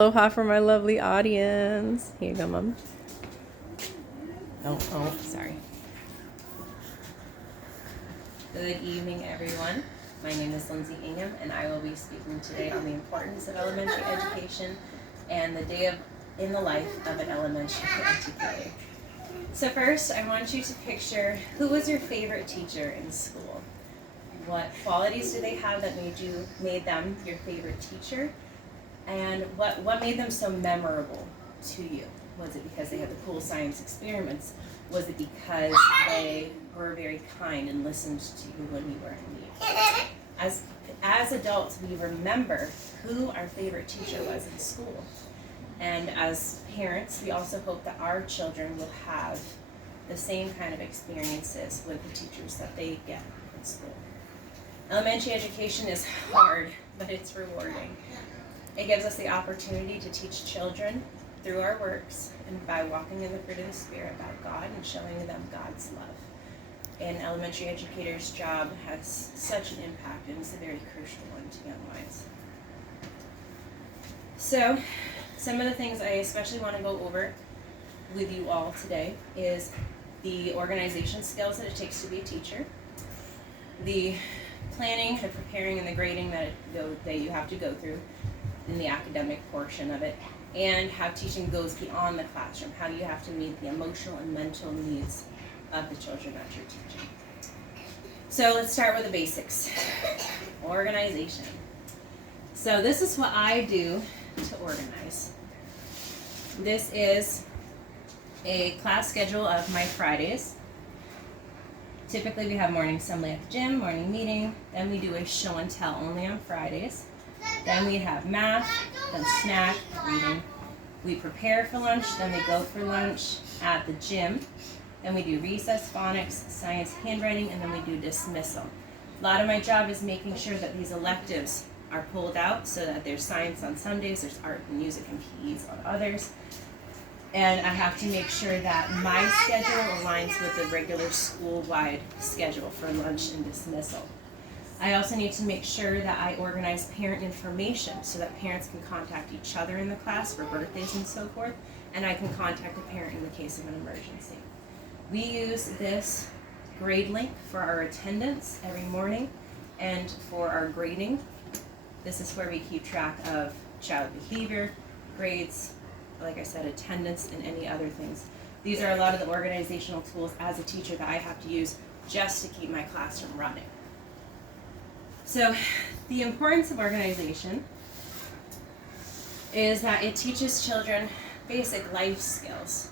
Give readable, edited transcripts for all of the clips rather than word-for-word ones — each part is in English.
Aloha for my lovely audience. Here you go, Mom. Sorry. Good evening, everyone. My name is Lindsay Ingham, and I will be speaking today on the importance of elementary education and the day in the life of an elementary educator. So first, I want you to picture, who was your favorite teacher in school? What qualities do they have that made them your favorite teacher? And what made them so memorable to you? Was it because they had the cool science experiments? Was it because they were very kind and listened to you when you were in need? As adults, we remember who our favorite teacher was in school. And as parents, we also hope that our children will have the same kind of experiences with the teachers that they get in school. Elementary education is hard, but it's rewarding. It gives us the opportunity to teach children through our works and by walking in the fruit of the Spirit about God and showing them God's love. An elementary educator's job has such an impact, and it's a very crucial one to young minds. So, some of the things I especially want to go over with you all today is the organization skills that it takes to be a teacher, the planning, the preparing, and the grading that you have to go through in the academic portion of it, and how teaching goes beyond the classroom, how you have to meet the emotional and mental needs of the children that you're teaching. So let's start with the basics. Organization. So this is what I do to organize. This is a class schedule of my Fridays. Typically we have morning assembly at the gym, morning meeting, then we do a show and tell only on Fridays. Then we have math, then snack, reading. We prepare for lunch, then we go for lunch at the gym. Then we do recess, phonics, science, handwriting, and then we do dismissal. A lot of my job is making sure that these electives are pulled out so that there's science on some days, there's art and music and PEs on others. And I have to make sure that my schedule aligns with the regular school-wide schedule for lunch and dismissal. I also need to make sure that I organize parent information so that parents can contact each other in the class for birthdays and so forth, and I can contact a parent in the case of an emergency. We use this grade link for our attendance every morning and for our grading. This is where we keep track of child behavior, grades, like I said, attendance, and any other things. These are a lot of the organizational tools as a teacher that I have to use just to keep my classroom running. So the importance of organization is that it teaches children basic life skills.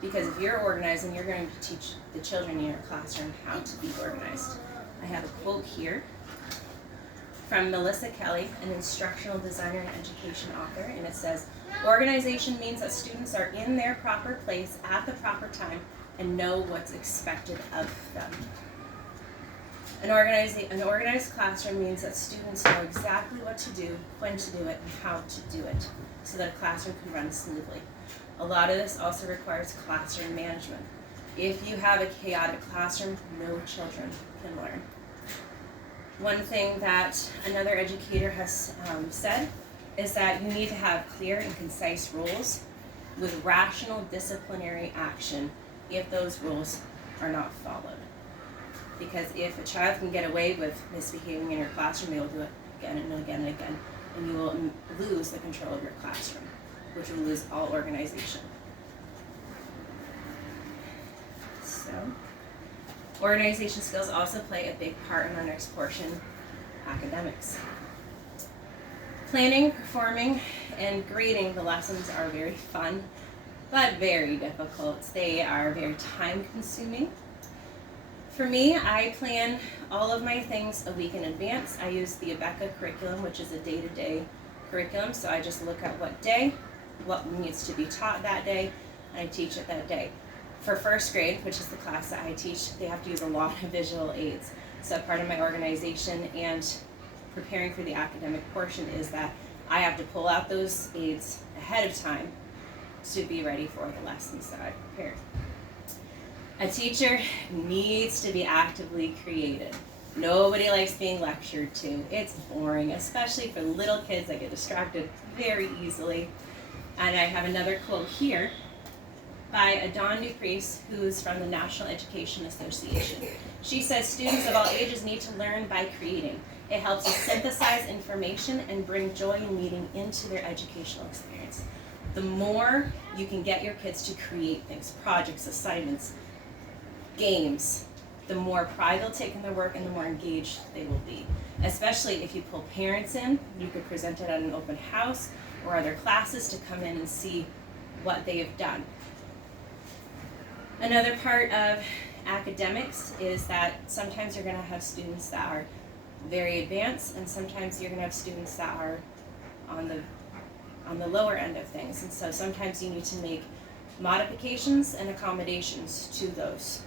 Because if you're organizing, you're going to teach the children in your classroom how to be organized. I have a quote here from Melissa Kelly, an instructional designer and education author, and it says, "Organization means that students are in their proper place at the proper time and know what's expected of them." An organized classroom means that students know exactly what to do, when to do it, and how to do it, so that a classroom can run smoothly. A lot of this also requires classroom management. If you have a chaotic classroom, no children can learn. One thing that another educator has said is that you need to have clear and concise rules with rational disciplinary action if those rules are not followed. Because if a child can get away with misbehaving in your classroom, they will do it again and again and again, and you will lose the control of your classroom, which will lose all organization. So, organization skills also play a big part in our next portion, academics. Planning, performing, and grading the lessons are very fun, but very difficult. They are very time-consuming. For me, I plan all of my things a week in advance. I use the Abeka curriculum, which is a day-to-day curriculum, so I just look at what day, what needs to be taught that day, and I teach it that day. For first grade, which is the class that I teach, they have to use a lot of visual aids. So part of my organization and preparing for the academic portion is that I have to pull out those aids ahead of time to be ready for the lessons that I prepared. A teacher needs to be actively creative. Nobody likes being lectured to. It's boring, especially for little kids that get distracted very easily. And I have another quote here by Dawn Dupreece, who's from the National Education Association. She says, students of all ages need to learn by creating. It helps us synthesize information and bring joy and meaning into their educational experience. The more you can get your kids to create things, projects, assignments, games, the more pride they'll take in their work and the more engaged they will be. Especially if you pull parents in, you could present it at an open house or other classes to come in and see what they have done. Another part of academics is that sometimes you're going to have students that are very advanced, and sometimes you're going to have students that are on the lower end of things. And so sometimes you need to make modifications and accommodations to those.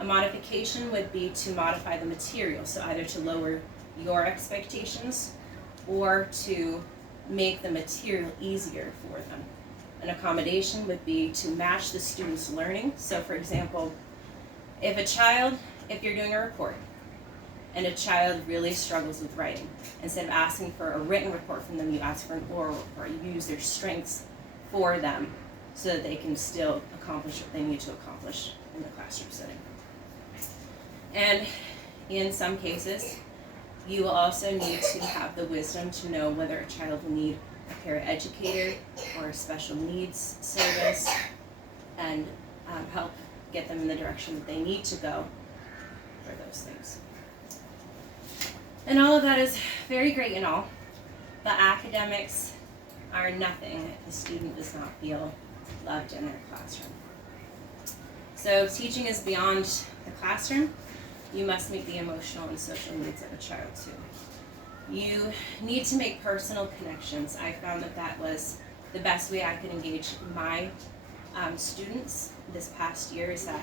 A modification would be to modify the material, so either to lower your expectations or to make the material easier for them. An accommodation would be to match the student's learning. So for example, if you're doing a report and a child really struggles with writing, instead of asking for a written report from them, you ask for an oral report. You use their strengths for them so that they can still accomplish what they need to accomplish in the classroom setting. And in some cases, you will also need to have the wisdom to know whether a child will need a paraeducator or a special needs service, and help get them in the direction that they need to go for those things. And all of that is very great and all, but academics are nothing if the student does not feel loved in their classroom. So teaching is beyond the classroom. You must meet the emotional and social needs of a child too. You need to make personal connections. I found that was the best way I could engage my students this past year, is that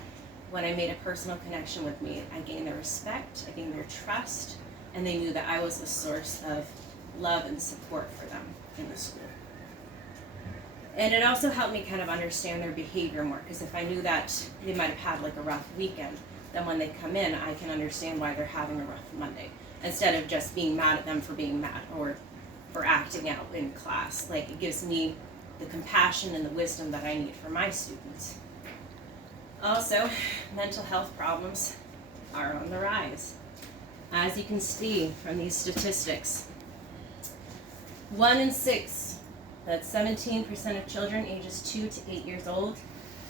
when I made a personal connection with me, I gained their respect, I gained their trust, and they knew that I was a source of love and support for them in the school. And it also helped me kind of understand their behavior more, because if I knew that they might have had like a rough weekend, then when they come in, I can understand why they're having a rough Monday, instead of just being mad at them for being mad or for acting out in class. Like, it gives me the compassion and the wisdom that I need for my students. Also, mental health problems are on the rise. As you can see from these statistics, 1 in 6, that's 17% of children ages 2 to 8 years old,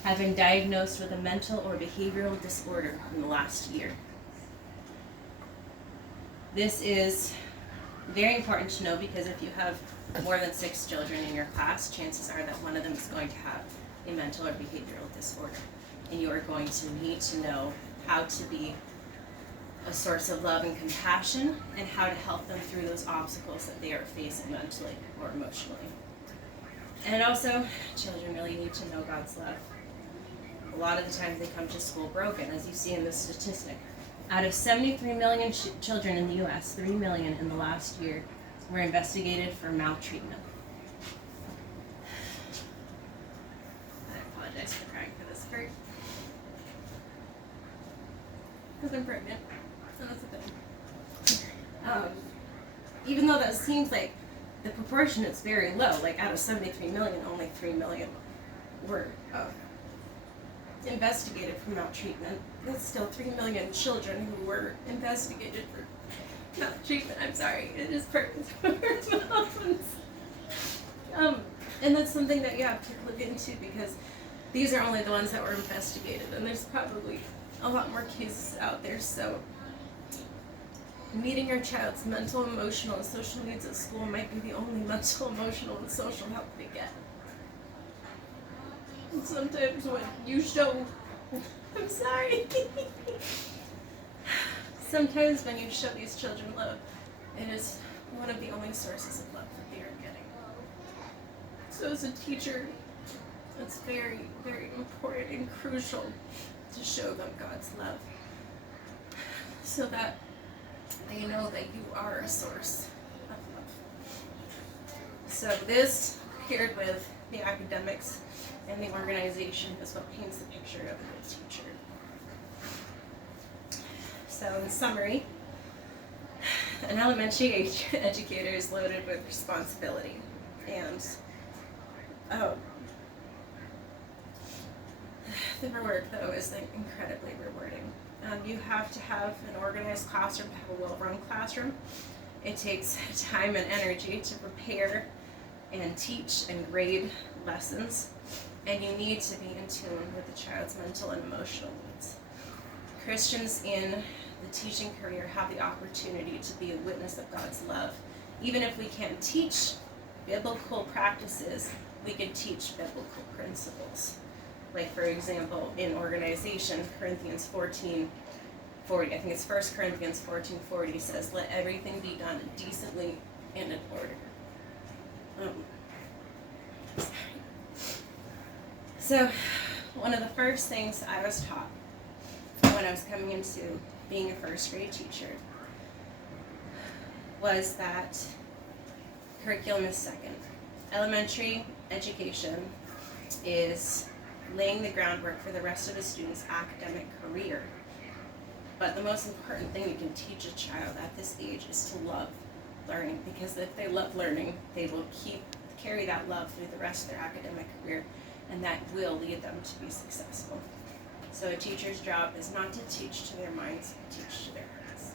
have been diagnosed with a mental or behavioral disorder in the last year. This is very important to know, because if you have more than 6 children in your class, chances are that one of them is going to have a mental or behavioral disorder. And you are going to need to know how to be a source of love and compassion, and how to help them through those obstacles that they are facing mentally or emotionally. And also, children really need to know God's love. A lot of the times they come to school broken, as you see in this statistic. Out of 73 million children in the U.S., 3 million in the last year were investigated for maltreatment. I apologize for crying for this part. Because I'm pregnant. So that's a thing. Even though that seems like the proportion is very low, like out of 73 million, only 3 million were investigated for maltreatment. That's still 3 million children who were investigated for maltreatment. I'm sorry, it just hurts. And that's something that you have to look into, because these are only the ones that were investigated, and there's probably a lot more cases out there. So meeting your child's mental, emotional, and social needs at school might be the only mental, emotional, and social help they get. And sometimes when you show, I'm sorry. Sometimes when you show these children love, it is one of the only sources of love that they are getting. So as a teacher, it's very, very important and crucial to show them God's love, so that they know that you are a source of love. So this, paired with the academics and the organization, is what paints the picture of a good teacher. So in summary, an elementary age educator is loaded with responsibility, and the work, though, is like incredibly rewarding. You have to have an organized classroom, to have a well-run classroom. It takes time and energy to prepare and teach and grade lessons, and you need to be in tune with the child's mental and emotional needs. Christians in the teaching career have the opportunity to be a witness of God's love. Even if we can't teach biblical practices, we can teach biblical principles. Like, for example, in organization, Corinthians 14:40, I think it's 1 Corinthians 14:40 says, let everything be done decently and in order. So, one of the first things I was taught when I was coming into being a first grade teacher was that curriculum is second. Elementary education is laying the groundwork for the rest of the student's academic career. But the most important thing you can teach a child at this age is to love learning, because if they love learning, they will carry that love through the rest of their academic career, and that will lead them to be successful. So a teacher's job is not to teach to their minds, but teach to their hearts.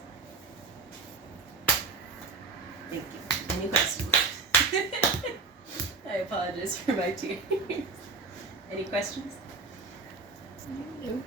Thank you. Any questions? I apologize for my tears. Any questions? No.